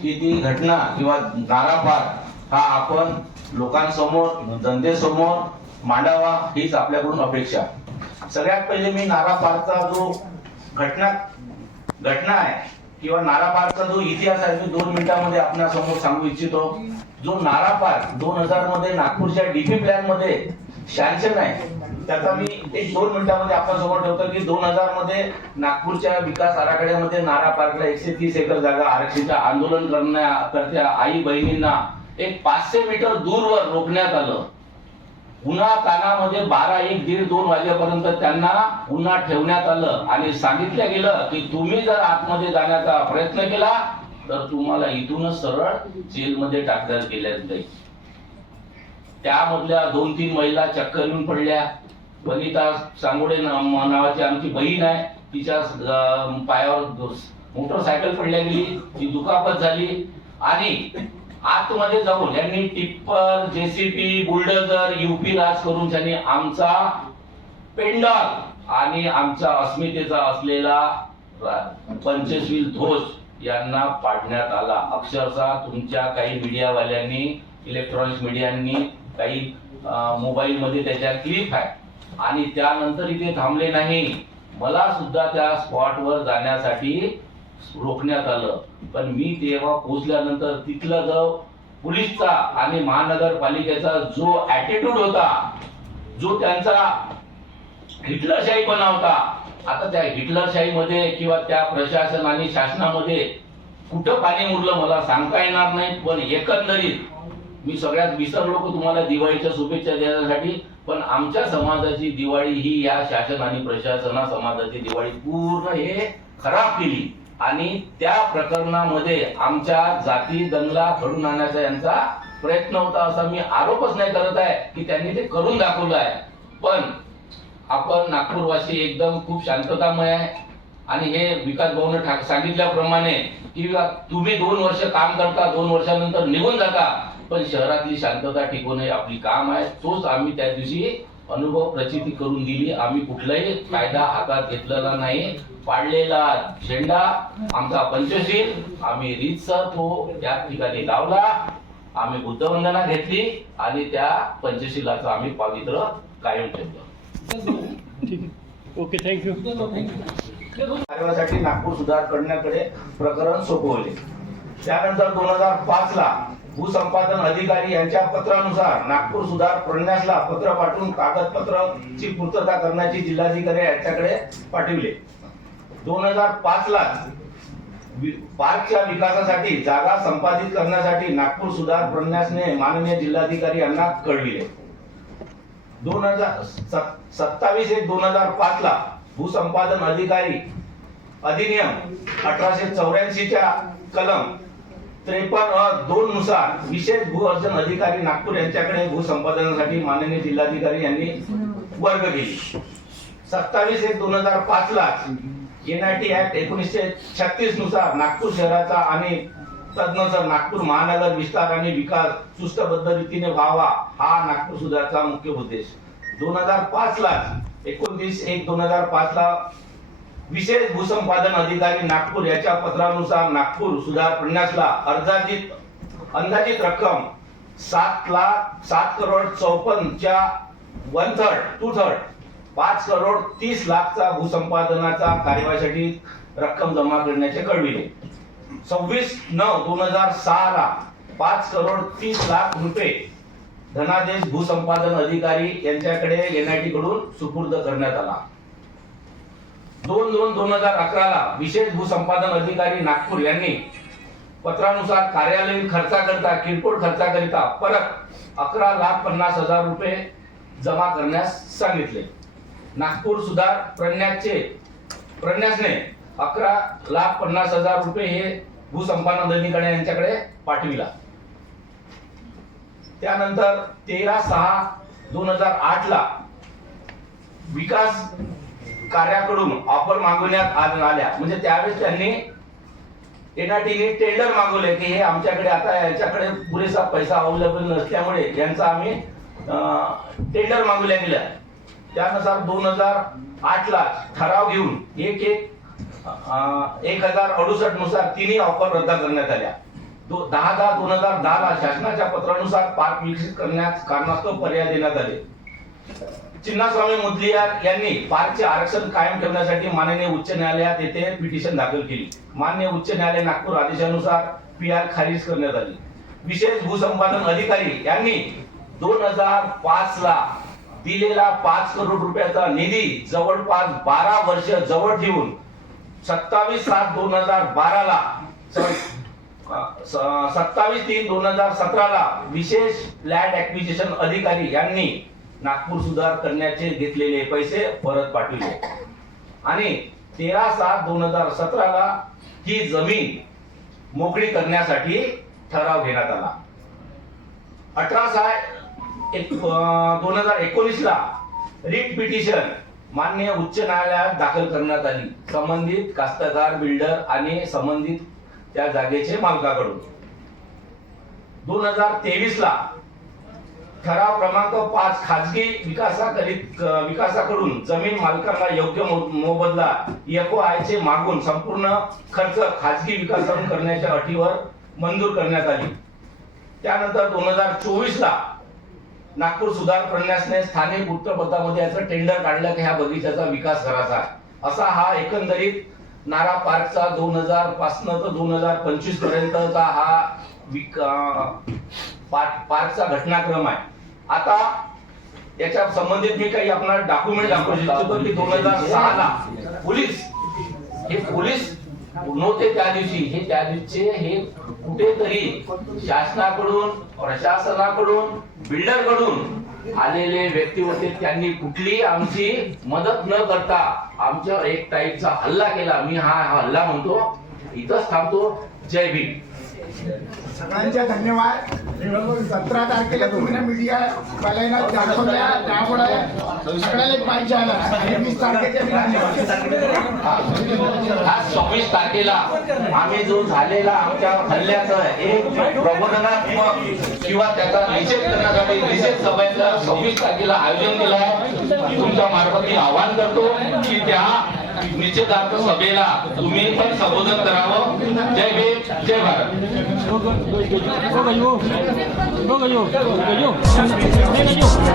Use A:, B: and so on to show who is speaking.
A: की ती घटना किंवा नारापार हा आपण लोकांसमोर जनतेसमोर मांडावा हीच आपल्याकडून अपेक्षा सगळ्यात पहिले मी नारापारचा जो घटना घटना आहे किंवा नारापारचा जो इतिहास आहे तो दोन मिनिटांमध्ये समोर सांगू इच्छितो जो नारापार दोन हजार मध्ये नागपूरच्या डीपी प्लॅन मध्ये शॅन्शन आहे त्याचा मी एक दोन मिनिटांमध्ये समोर ठेवतो की दोन हजार मध्ये नागपूरच्या विकास आराखड्यामध्ये नारा पार्कला एकशे तीस एकर जागा आरक्षित आंदोलन करण्याकरत्या आई बहिणींना एक पाचशे मीटर दूरवर रोखण्यात आलं उन्हा तानामध्ये बारा एक दीड दोन वाजेपर्यंत त्यांना उन्हा ठेवण्यात आलं आणि सांगितलं गेलं की तुम्ही जर आतमध्ये जाण्याचा प्रयत्न केला तर तुम्हाला इथूनच सरळ जेलमध्ये टाकण्यात गेल्या जाईल त्यामधल्या दोन तीन महिला चक्कर येऊन पडल्या बनिता सांगोडे नावाची आमची बहीण आहे तिच्या पायावर मोटरसायकल पडल्या गेली ती दुखापत झाली आणि आतमध्ये जाऊन यांनी टिप्पर जेसीबी बुलडोजर युपी राज करून त्यांनी आमचा पेंडॉल आणि आमच्या अस्मितेचा असलेला पंचशील ध्वज यांना पाडण्यात आला अक्षरशः तुमच्या काही मीडियावाल्यांनी इलेक्ट्रॉनिक्स मीडियांनी काही मोबाईल मध्ये त्याच्या क्लिप आहे आणि त्यानंतर इथे थांबले नाही मला सुद्धा त्या स्पॉट वर जाण्यासाठी रोखण्यात आलं पण मी तेव्हा पोहोचल्यानंतर तिथला जो पोलीसचा आणि महानगरपालिकेचा जो ऍटिट्यूड होता जो त्यांचा हिटलरशाहीपणा होता आता त्या हिटलरशाही मध्ये किंवा त्या प्रशासन आणि शासनामध्ये कुठं पाणी उरलं मला सांगता येणार नाही पण एकंदरीत मी सगळ्यात विसरलो लोक तुम्हाला दिवाळीच्या शुभेच्छा देण्यासाठी पण आमच्या समाजाची दिवाळी ही या शासन आणि प्रशासना समाजाची दिवाळी पूर्ण हे खराब केली आणि त्या प्रकरणामध्ये आमच्या जाती दंगला घडून आणण्याचा यांचा प्रयत्न होता असा मी आरोपच नाही करत आहे की त्यांनी ते करून दाखवलं आहे पण आपण नागपूरवासी एकदम खूप शांततामय आहे आणि हे विकास भाऊने सांगितल्याप्रमाणे की तुम्ही दोन वर्ष काम करता दोन वर्षानंतर निघून जाता पण शहरातली शांतता टिकवणे आपली काम आहे तोच आम्ही त्या दिवशी अनुभव प्रचिती करून दिली आम्ही कुठलाही कायदा हातात घेतलेला नाही पाडलेला झेंडा आमचा पंचशील आम्ही रीतसर तो त्या ठिकाणी लावला आम्ही बुद्धवंदना घेतली आणि त्या पंचशिलाच आम्ही पवित्र कायम ठेवलं ओके थँक्यू नागपूर सुधार करण्याकडे प्रकरण सोपवले त्यानंतर दोन हजार पाच ला भूसंपादन अधिकारी यांच्या पत्रानुसार नागपूर सुधार प्रन्यासला पत्र पाठवून ची पूर्तता करण्याची जिल्हाधिकारी यांच्याकडे पाठविले दोन हजार पाच ला पार्कच्या विकासासाठी जागा संपादित करण्यासाठी नागपूर सुधार प्रन्यासने माननीय जिल्हाधिकारी यांना कळविले दोन हजार सत्तावीस एक दोन हजार पाच ला भूसंपादन अधिकारी अधिनियम अठराशे चौऱ्याऐंशी च्या कलम त्रेपन्न अ दोन नुसार विशेष भू अर्जन अधिकारी नागपूर यांच्याकडे भूसंपादनासाठी माननीय जिल्हाधिकारी यांनी वर्ग केली सत्तावीस एक दोन हजार पाच ला एनआयटी ऍक्ट एकोणीसशे छत्तीस नुसार नागपूर शहराचा आणि तदनुसार नागपूर महानगर विस्तार आणि विकास सुस्तबद्ध रीतीने व्हावा हा नागपूर सुधारचा मुख्य उद्देश दोन हजार पाच ला एकोणतीस एक दोन हजार पाच ला विशेष भूसंपादन अधिकारी नागपूर याच्या पत्रानुसार नागपूर सुधार प्रन्यासला अर्जाजित अंदाजित रक्कम सात लाख सात करोड चौपन्नच्या वन थर्ड टू थर्ड पाच करोड तीस लाखचा भूसंपादनाचा कार्यवाहीसाठी रक्कम जमा करण्याचे कळविले सव्वीस नऊ दोन हजार सहा पाच करोड तीस लाख रुपये धनादेश भूसंपादन अधिकारी यांच्याकडे एनआयटी कडून सुपूर्द करण्यात आला दोन दोन दोन हजार ला विशेष भूसंपादन अधिकारी नागपूर यांनी पत्रानुसार कार्यालयीन खर्चाकरिता किरकोळ खर्चाकरिता परत अकरा लाख पन्नास हजार रुपये जमा करण्यास सांगितले नागपूर सुधार प्रन्यासचे प्रन्यासने अकरा लाख पन्नास हजार रुपये हे भूसंपादन अधिकारी यांच्याकडे पाठविला त्यानंतर तेरा सहा दोन हजार आठ ला विकास कार्याकडून ऑफर मागवण्यात आल्या म्हणजे त्यावेळेस त्यांनी एनआरटीने टेंडर मागवले की हे आमच्याकडे आता याच्याकडे पुरेसा पैसा अवेलेबल नसल्यामुळे यांचा आम्ही टेंडर मागवल्या गेल्या त्यानुसार दोन हजार आठ ला ठराव घेऊन एक एक एक हजार अडुसष्ट नुसार तिन्ही ऑफर रद्द करण्यात आल्या दहा दहा दोन हजार दहा ला शासनाच्या पत्रानुसार पार्क विकसित करण्यास कारणास्तव पर्याय देण्यात आले चिन्नास्वामी मुदलियार यांनी पारचे आरक्षण कायम ठेवण्यासाठी माननीय उच्च न्यायालयात येथे पिटिशन दाखल केली मान्य उच्च न्यायालय नागपूर आदेशानुसार पी आर खारिज करण्यात आली विशेष भूसंपादन अधिकारी यांनी दोन हजार पाच ला दिलेला पाच करोड रुपयाचा निधी जवळपास बारा वर्ष जवळ ठेवून सत्तावीस सात दोन हजार बारा ला सत्तावीस तीन दोन हजार सतराला विशेष लँड अॅक्विजिशन अधिकारी यांनी नागपूर सुधार करण्याचे घेतलेले पैसे परत पाठविले आणि तेरा सात दोन हजार सतराला ही जमीन मोकळी करण्यासाठी ठराव घेण्यात आला अठरा सहा दोन हजार एकोणीसला रिट पिटिशन मान्य उच्च न्यायालयात दाखल करण्यात आली संबंधित कास्तकार बिल्डर आणि संबंधित त्या जागेचे मालकाकडून दोन हजार तेवीसला ठराव क्रमांक पाच खाजगी विकासाकरीत विकासाकडून जमीन मालकांना योग्य मोबदला आयचे मागून संपूर्ण खर्च खाजगी विकासाकडून करण्याच्या अटीवर मंजूर करण्यात आली त्यानंतर दोन हजार चोवीसला नागपूर सुधार प्रन्यासने स्थानिक वृत्तपत्रामध्ये याचं टेंडर काढलं की ह्या बगीचाचा विकास करायचा असा हा एकंदरीत नारा पार्कचा दोन हजार पासनं तर दोन हजार पंचवीस पर्यंतचा हा विका पार्कचा घटनाक्रम आहे आता याच्या संबंधित मी काही आपला डॉक्युमेंट दाखवू शकतो की दोन हजार सहा ला पोलीस हे पोलीस नव्हते त्या दिवशी हे त्या दिवशीचे हे कुठेतरी शासनाकडून प्रशासनाकडून बिल्डर कडून आलेले व्यक्ती होते त्यांनी कुठली आमची मदत न करता आमच्यावर एक टाईपचा हल्ला केला मी हा हल्ला म्हणतो इथंच थांबतो जय भीम
B: सगळ्यांच्या धन्यवाद सतरा तारखेला तुम्ही मीडिया वाल्यांना दाखवल्या त्यामुळे सगळ्याला एक पाहिजे आला वीस तारखेच्या
A: आज सव्वीस तारखेला आम्ही जो झालेला आमच्या हल्ल्याचा एक प्रबोधनात्मक किंवा त्याचा निषेध करण्यासाठी निषेध सभेचं सव्वीस तारखेला आयोजन केलं आहे तुमच्या मार्फत मी आवाहन करतो की त्या निश्चितार्थ सभेला तुम्ही पण संबोधन करावं जय भीम जय भारत